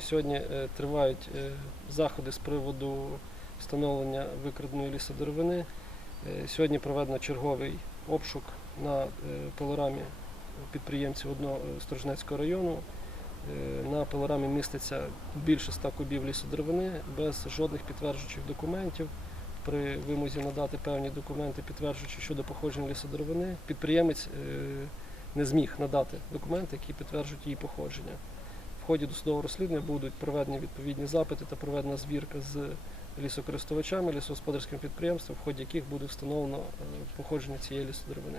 сьогодні е, тривають е, заходи з приводу встановлення викраденої лісодеревини. Е, Сьогодні проведено черговий обшук на пилорамі підприємців одного Сторожнецького району. На пилорамі міститься більше 100 кубів лісодеревини без жодних підтверджуючих документів. При вимозі надати певні документи, підтверджуючи щодо походження лісодеревини, підприємець не зміг надати документи, які підтверджують її походження. Ході досудового розслідування будуть проведені відповідні запити та проведена звірка з лісокористувачами, лісогосподарськими підприємствами, в ході яких буде встановлено е, походження цієї лісодеревини.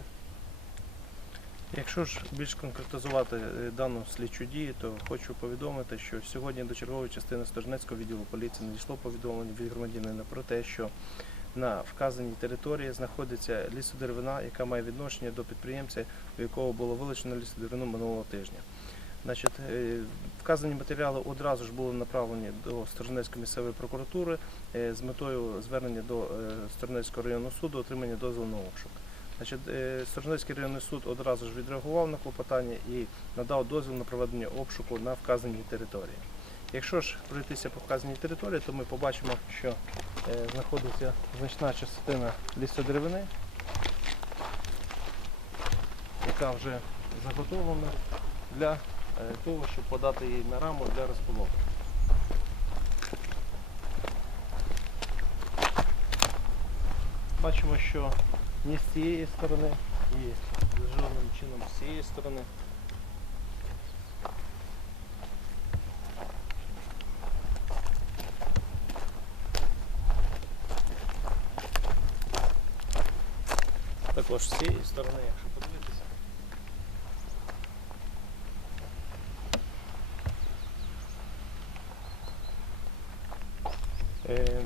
Якщо ж більш конкретизувати е, дану слідчу дію, то хочу повідомити, що сьогодні до чергової частини Сторожнецького відділу поліції надійшло повідомлення від громадянина про те, що на вказаній території знаходиться лісодеревина, яка має відношення до підприємця, у якого було вилучено лісодеревину минулого тижня. Значить, е, вказані матеріали одразу ж були направлені до Сторожнецької місцевої прокуратури е, з метою звернення до е, Сторожнецького районного суду отримання дозволу на обшук. Значить, е, районний суд одразу ж відреагував на клопотання і надав дозвіл на проведення обшуку на вказаній території. Якщо ж пройтися по вказаній території, то ми побачимо, що знаходиться значна частина лісодеревини, яка вже заготовлена для того, щоб подати її на раму для розпологи. Бачимо, що ні з цієї сторони, і жодним чином з цієї сторони. Також з цієї сторони, якщо подивитися.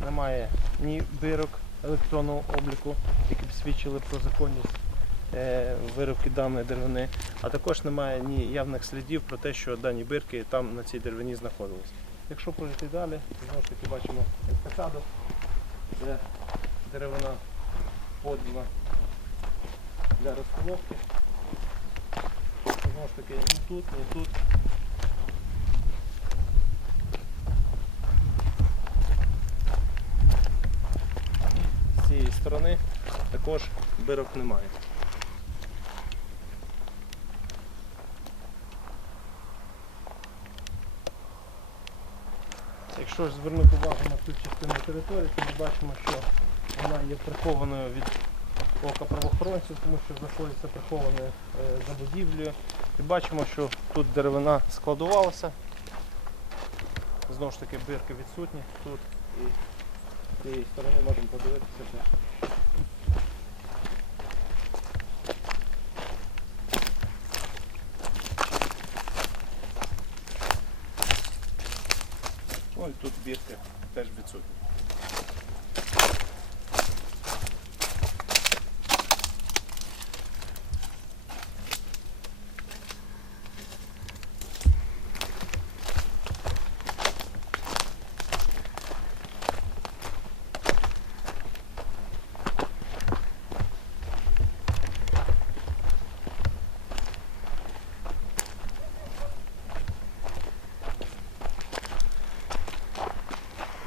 Немає ні бирок електронного обліку, які б свідчили про законність е, виробки даної деревини, а також немає ні явних слідів про те, що дані бирки там на цій деревині знаходились. Якщо пройти далі, знову ж таки бачимо естакаду, де деревина подана для розколовки. Знову ж таки, ні тут, ні тут. З цієї сторони також бирок немає. Якщо ж звернути увагу на цю частину території, то ми бачимо, що вона є прихованою від ока правоохоронців, тому що знаходиться прихованою е, за будівлею. І бачимо, що тут деревина складувалася. Знову ж таки бирки відсутні тут і цієї сторони можемо подивитися. Ось тут бірки теж відсутні.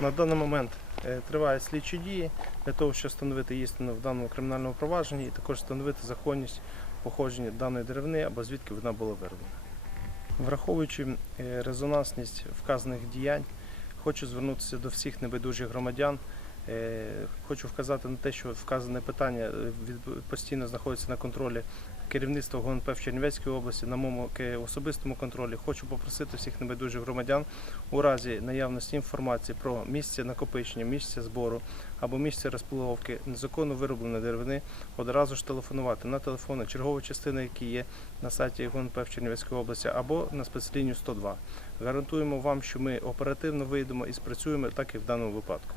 На даний момент е, тривають слідчі дії для того, щоб встановити істину в даному кримінальному провадженні і також встановити законність походження даної деревини або звідки вона була вироблена. Враховуючи е, резонансність вказаних діянь, хочу звернутися до всіх небайдужих громадян. Е, Хочу вказати на те, що вказане питання е, постійно знаходиться на контролі керівництва ГУНП в Чернівецькій області, на моєму особистому контролі. Хочу попросити всіх небайдужих громадян у разі наявності інформації про місце накопичення, місце збору або місце розплавки незаконно виробленої деревини, одразу ж телефонувати на телефони чергової частини, які є на сайті ГУНП в Чернівецькій області, або на спецлінію 102. Гарантуємо вам, що ми оперативно вийдемо і спрацюємо так, як в даному випадку.